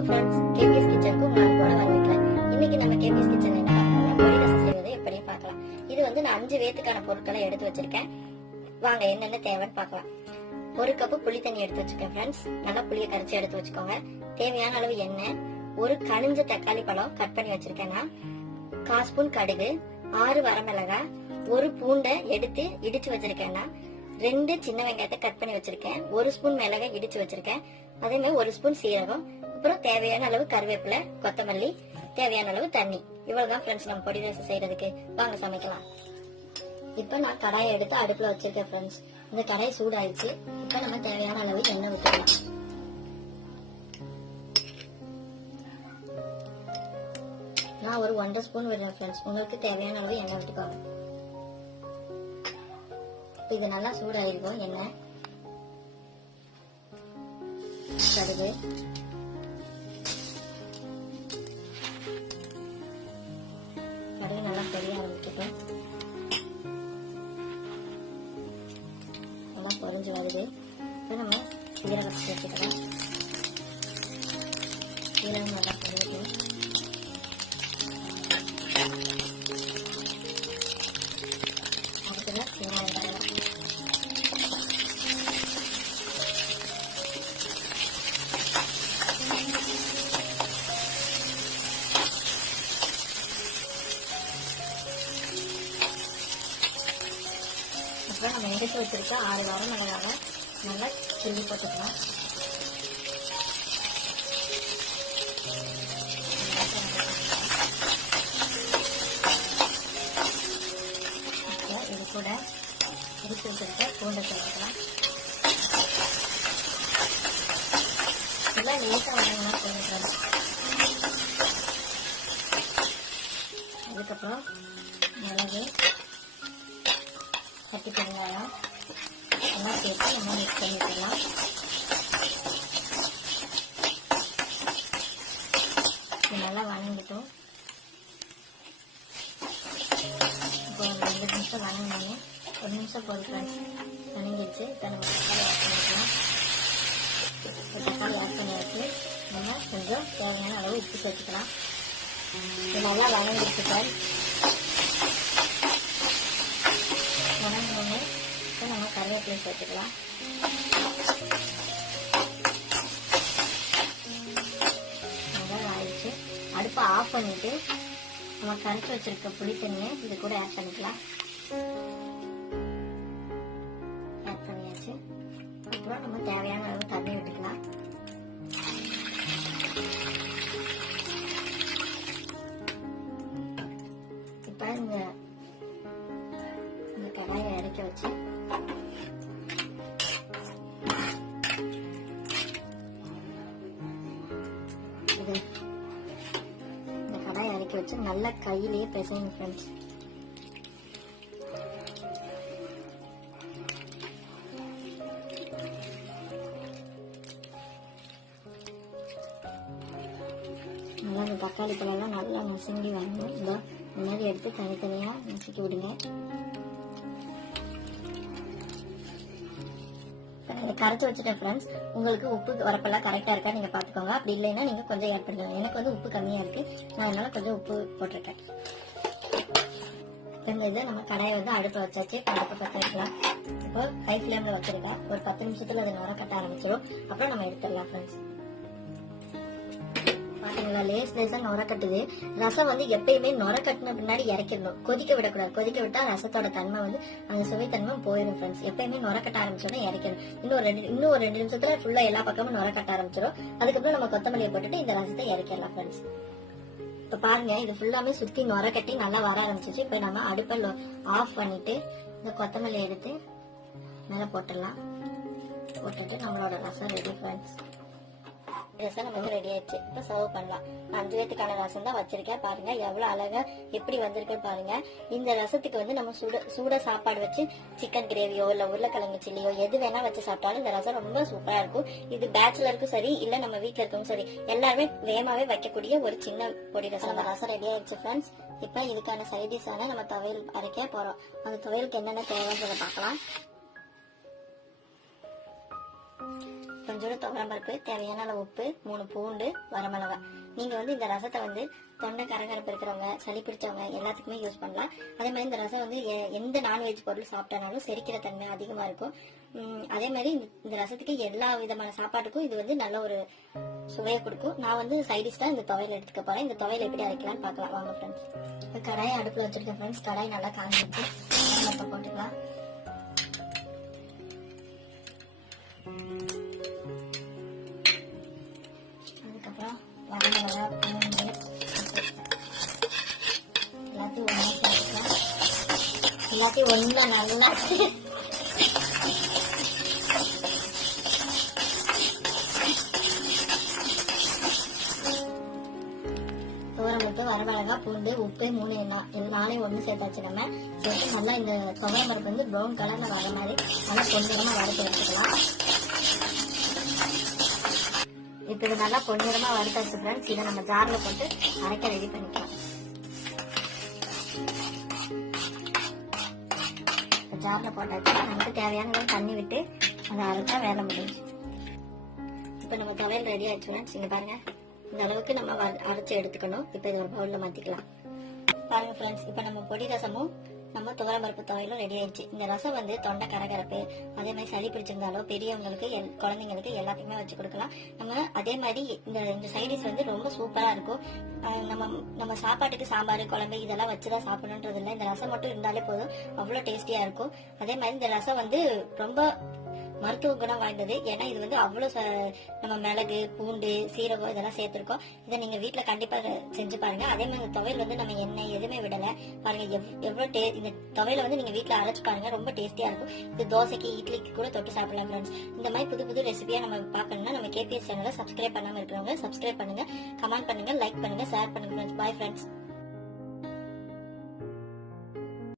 Hello friends, KBS கிச்சனுக்கு உங்களை அன்போட வரவேற்கிறேன். இன்னைக்கு நம்ம கேபிஎஸ் கிச்சன் என்ன பார்க்கணும்னா பொடி ரசம் செய்வது எப்படி பார்க்கலாம். இது வந்து நான் 5 பேத்துக்கான பொருட்களை எடுத்து வச்சிருக்கேன். வாங்க என்னென்ன தேவைன்னு பார்க்கலாம். 1 கப்பு புளி தண்ணி எடுத்து வச்சிருக்கேன் ஃப்ரெண்ட்ஸ். நல்லா புளியை கரைச்சி எடுத்து வச்சுக்கோங்க. தேவையான அளவு எண்ணெய், ஒரு கனிஞ்ச தக்காளி பழம் கட் பண்ணி வச்சிருக்கேன்னா, 1/4 ஸ்பூன் கடுகு, 6 வரமிளகாய், 1 பூண்டை எடுத்து இடிச்சு வச்சிருக்கேன்னா, 2 சின்ன வெங்காயத்தை கட் பண்ணி வச்சிருக்கேன், 1 ஸ்பூன் மிளகாய் இடிச்சு வச்சிருக்கேன், அதே மாதிரி 1 ஸ்பூன் சீரகம், அப்புறம் தேவையான அளவு கருவேப்பிலை, கொத்தமல்லி, தேவையான அளவு தண்ணி. இவ்வளவுதான் ஃப்ரெண்ட்ஸ் நம்ம பொடி ரசம் செய்யறதுக்கு. வாங்க சமைக்கலாம். இப்ப நான் கடாயை எடுத்து அடுப்புல வச்சிருக்கேன் ஃப்ரெண்ட்ஸ். இந்த கடாய் சூடாயிடுச்சு. இப்ப நம்ம தேவையான அளவு எண்ணெய் ஊற்றலாம். நான் ஒரு 1/2 ஸ்பூன் விடுறேன் ஃப்ரெண்ட்ஸ். உங்களுக்கு தேவையான அளவு எண்ணெய் விட்டுக்கோங்க. இது நல்லா சூடாயிருக்கும். எண்ணெய், கடுகு, கடுகு நல்லா பொரிய ஆரம்பிச்சிட்டோம். நல்லா பொரிஞ்சு வருது. இப்போ நம்ம சீரகம் சேர்த்துக்கலாம். சீரகம் நல்லா பொரியட்டும். அடுத்ததான் சின்ன வெங்காயம், அப்புறம் நம்ம எடுத்து வச்சிருக்க 6 வரமிளகாவை நல்லா கிள்ளி போட்டுக்கலாம். இது கூட எடுத்து வச்சிருக்க பூண்டை சேர்த்துக்கலாம். எல்லாம் லேசாக வதங்கினா போட்டுக்கலாம். அதுக்கப்புறம் மிளகு, கட்டி பெருங்காயம் எல்லாம் சேர்த்து நம்ம மிக்ஸ் பண்ணிக்கலாம். இது நல்லா வணங்கிட்டோம். இப்போ ஒரு 2 நிமிஷம் வணங்கினோம். 1 நிமிஷம் போது வணங்கிடுச்சு. இப்போ நம்ம தக்காளி ஆட் பண்ணிக்கலாம். தக்காளி ஆட் பண்ணியாச்சு. நம்ம கொஞ்சம் தேவையான அளவு உப்பு சேர்த்துக்கலாம். இது நல்லா வணங்கிடுச்சு சார். வணங்கினோடனே இப்போ நம்ம கருவேப்பிலை சேர்த்துக்கலாம். நல்லா ஆயிடுச்சு. அடுப்பை ஆஃப் பண்ணிட்டு நம்ம கரைச்சி வச்சிருக்க புளி தண்ணியை இது கூட ஆட் பண்ணிக்கலாம். ஆட் பண்ணியாச்சு. அப்புறம் நம்ம தேவையான அளவு தண்ணி விட்டுக்கலாம். இப்போ இந்த கடாயை இறக்கி வச்சு இந்த கடாயை இறக்கி வச்சு நல்லா கையிலேயே பிசைங்க ஃப்ரெண்ட்ஸ். நல்லா இந்த தக்காளி பழம்லாம் நல்லா நசுங்கி வரணும். இந்த மாதிரி எடுத்து தனித்தனியா நசுக்கி விடுங்க. கரைச்சி வச்சுட்டேன் ஃப்ரெண்ட்ஸ். உங்களுக்கு உப்பு வரப்பெல்லாம் கரெக்டா இருக்கா நீங்க பாத்துக்கோங்க. அப்படி இல்லைன்னா நீங்க கொஞ்சம் ஆட் பண்ணிக்கலாம். எனக்கு வந்து உப்பு கம்மியா இருக்கு, நான் அதனால கொஞ்சம் உப்பு போட்டிருக்கேன். இதை நம்ம கடாயை வந்து அடுப்பை வச்சாச்சு. அடுப்பை பற்ற வைக்கலாம். இப்போ ஹை ஃபிளேம்ல வச்சிருக்கேன். ஒரு 10 நிமிஷத்துல அது நுர கட்ட ஆரம்பிச்சிடும். அப்புறம் நம்ம எடுத்துடலாம் ஃப்ரெண்ட்ஸ். பாத்தீங்களா, லேசா நுர கட்டுது. ரசம் வந்து எப்பயுமே நுர கட்டின பின்னாடி இறக்கிடணும். கொதிக்க விடக்கூடாது. கொதிக்க விட்டா ரசத்தோட தன்மை வந்து அந்த சுவை தன்மை போயிடும் ஃப்ரெண்ட்ஸ். எப்பயுமே நுர கட்ட ஆரம்பிச்சோன்னா இறக்கணும். இன்னும் ஒரு 2 நிமிஷத்துல ஃபுல்லா எல்லா பக்கமும் நுர கட்ட ஆரம்பிச்சிடும். அதுக்கப்புறம் நம்ம கொத்தமல்லியை போட்டுட்டு இந்த ரசத்தை இறக்கிடலாம் ஃப்ரெண்ட்ஸ். இப்ப பாருங்க, இது ஃபுல்லாமே சுத்தி நுர கட்டி நல்லா வர ஆரம்பிச்சிச்சு. இப்ப நம்ம அடுப்பை ஆஃப் பண்ணிட்டு இந்த கொத்தமல்லியை எடுத்து மேல போட்டுடலாம். போட்டுட்டு நம்மளோட ரசம் ரெடி ஃப்ரெண்ட்ஸ். ரசம் நமக்கு ரெடி ஆயிடுச்சு. இப்ப சர்வ் பண்ணலாம். 5 பேத்துக்கான ரசம் தான் வச்சிருக்கேன். பாருங்க எவ்வளவு அழகா எப்படி வந்திருக்குன்னு பாருங்க. இந்த ரசத்துக்கு வந்து நம்ம சூட சாப்பாடு வச்சு சிக்கன் கிரேவியோ இல்ல உருளைக்கிழங்கு சில்லியோ எது வேணா வச்சு சாப்பிட்டாலும் இந்த ரசம் ரொம்ப சூப்பரா இருக்கும். இது பேச்சுலருக்கும் சரி இல்ல நம்ம வீட்டுல இருக்கவும் சரி எல்லாருமே வேகமாவே வைக்கக்கூடிய ஒரு சின்ன பொடி ரசம். நம்ம ரசம் ரெடி ஆயிடுச்சு ஃப்ரெண்ட்ஸ். இப்ப இதுக்கான சைடிஷான நம்ம துவையல் அரைக்க போறோம். அந்த துவையலுக்கு என்னென்ன தேவைன்னு பார்க்கலாம். கொஞ்சோண்டு துவரம்பருப்பு, தேவையான அளவு உப்பு, 3 பூண்டு, வரமிளகாய். நீங்க வந்து இந்த ரசத்தை வந்து தொண்டை கரகரப்பு இருக்கிறவங்க, சளி பிடிச்சவங்க எல்லாத்துக்குமே யூஸ் பண்ணலாம். அதே மாதிரி இந்த ரசம் வந்து எந்த நான்வெஜ் பொருள் சாப்பிட்டாலும் செரிக்கிற தன்மை அதிகமா இருக்கும். அதே மாதிரி இந்த ரசத்துக்கு எல்லா விதமான சாப்பாட்டுக்கும் இது வந்து நல்ல ஒரு சுவையை கொடுக்கும். நான் வந்து சைடிஷ் தான் இந்த துவையல் எடுத்துக்க போறேன். இந்த துவையல் எப்படி அரைக்கலாம்னு பார்க்கலாம் வாங்க ஃப்ரெண்ட்ஸ். இப்போ கடாயை அடுப்பில் வச்சிருக்கேன் ஃப்ரெண்ட்ஸ். கடாய் நல்லா காஞ்சிச்சு. போட்டுக்கலாம். அதுக்கப்புறம் வரமிளகா, பூண்டு எல்லாத்தையும் ஒன்றா சேர்த்துக்கலாம். எல்லாத்தையும் ஒன்றா நல்லா துவரம்பருப்பு, வரமிளகா, பூண்டு, உப்பு 4 ஒன்று சேர்த்தாச்சு. நம்ம சேர்த்து நல்லா இந்த துவரம்பருப்பு வந்து ப்ரௌன் கலர்ல வர மாதிரி நல்லா பொன்னிறமா வறுத்து வச்சுக்கலாம். இப்போ இது நல்லா பொன்னிறமா வறுத்தாச்சு ஃப்ரெண்ட்ஸ். இதை நம்ம ஜார்ல போட்டு அரைக்க ரெடி பண்ணிக்கலாம். ஜார்ல போட்டாச்சு. நமக்கு தேவையான தண்ணி விட்டு அதை அரைச்சா வேலை முடிஞ்சு. இப்போ நம்ம துவையல் ரெடி ஆயிடுச்சு ஃப்ரெண்ட்ஸ். இங்க பாருங்க, இந்த அளவுக்கு நம்ம அரைச்சு எடுத்துக்கணும். இப்போ இது ஒரு பவுல்ல மாத்திக்கலாம். பாருங்க ஃப்ரெண்ட்ஸ், இப்போ நம்ம பொடி ரசமும் நம்ம துவரம்பருப்பு துவையலும் ரெடி ஆயிடுச்சு. இந்த ரசம் வந்து தொண்டை கரகரப்பு, அதே மாதிரி சளி பிடிச்சிருந்தாலும் பெரியவங்களுக்கு குழந்தைங்களுக்கு எல்லாத்துக்குமே வச்சு கொடுக்கலாம். நம்ம அதே மாதிரி இந்த சைடிஷ் வந்து ரொம்ப சூப்பரா இருக்கும். நம்ம சாப்பாட்டுக்கு சாம்பார், குழம்பு இதெல்லாம் வச்சுதான் சாப்பிடணுன்றது இல்லை. இந்த ரசம் மட்டும் இருந்தாலே போதும், அவ்வளவு டேஸ்டியா இருக்கும். அதே மாதிரி இந்த ரசம் வந்து ரொம்ப மருத்துவ குணம் வாய்ந்தது. ஏன்னா இது வந்து அவ்வளவு நம்ம மிளகு, பூண்டு, சீரகம் இதெல்லாம் சேர்த்திருக்கோம். இதை நீங்க வீட்டுல கண்டிப்பா செஞ்சு பாருங்க. அதே மாதிரி இந்த துவையல் வந்து நம்ம எண்ணெய் எதுவுமே விடல. பாருங்க எவ்வளவு இந்த துவையல வந்து நீங்க வீட்டுல அரைச்சு பாருங்க, ரொம்ப டேஸ்டியா இருக்கும். இது தோசைக்கு, இட்லிக்கு கூட தொட்டு சாப்பிடலாம் ஃப்ரெண்ட்ஸ். இந்த மாதிரி புது புது ரெசிபியா நம்ம பார்க்கணும்னா நம்ம KPS சேனலை சப்ஸ்கிரைப் பண்ணாம இருக்கிறவங்க சப்ஸ்கிரைப் பண்ணுங்க, கமெண்ட் பண்ணுங்க, லைக் பண்ணுங்க, ஷேர் பண்ணுங்க ஃப்ரெண்ட்ஸ். Bye friends.